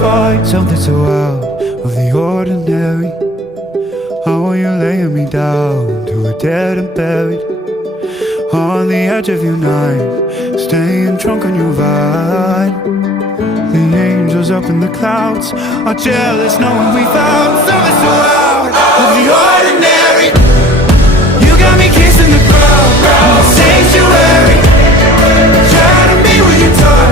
find something so out of the ordinary. How are you laying me down to a dead and buried? On the edge of your knife, staying drunk on your vine. The angels up in the clouds are jealous knowing we found something so out of the ordinary. You got me kissing the ground, sanctuary. Try to be with your touch.